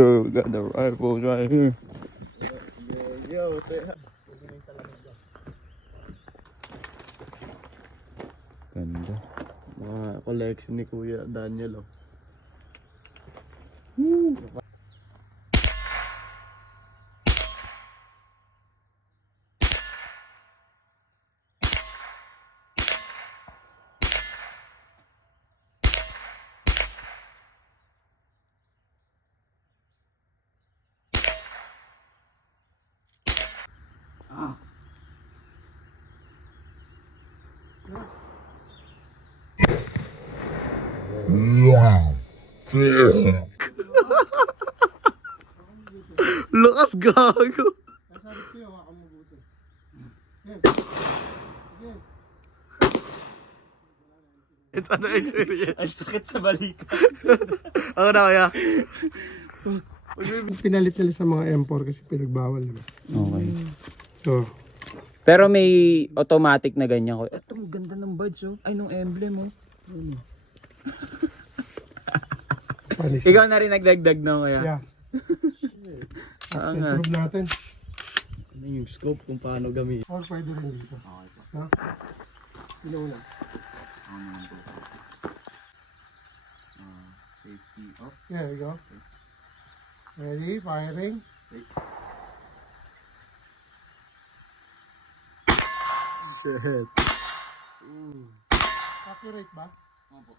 So we got the rifles right here. Ganda. Mga collection ni Kuya Daniel, oh. Woo! Lakas gago. It's ano experience. Ang sakit sa balikat. Ako na kaya. Pinalit nila sa mga M4 kasi pinagbawal, diba? Okay. So, Pero may automatic na ganyan ko. Ito, ang ganda ng badge, oh. Ay, nung emblem, oh. punish. Ikaw na rin nagdagdag na kaya. Yeah. Ah, Let's nga. improve natin. Ano yung scope kung paano gamitin? Or pwede rin dito. Okay po. No? Una. Safety off. There we go. Ready? Firing. Shit. Accurate ba? Opo.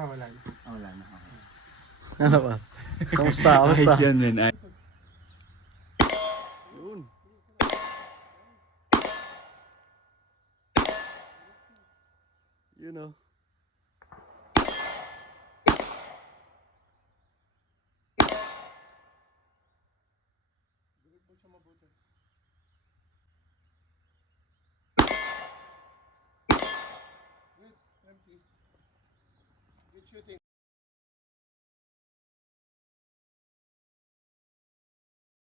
Wala na. Wala na, okay. Ano ba? Kamusta? Kamusta? Ayos yan, men. Ay. Yun. You know. Good shooting.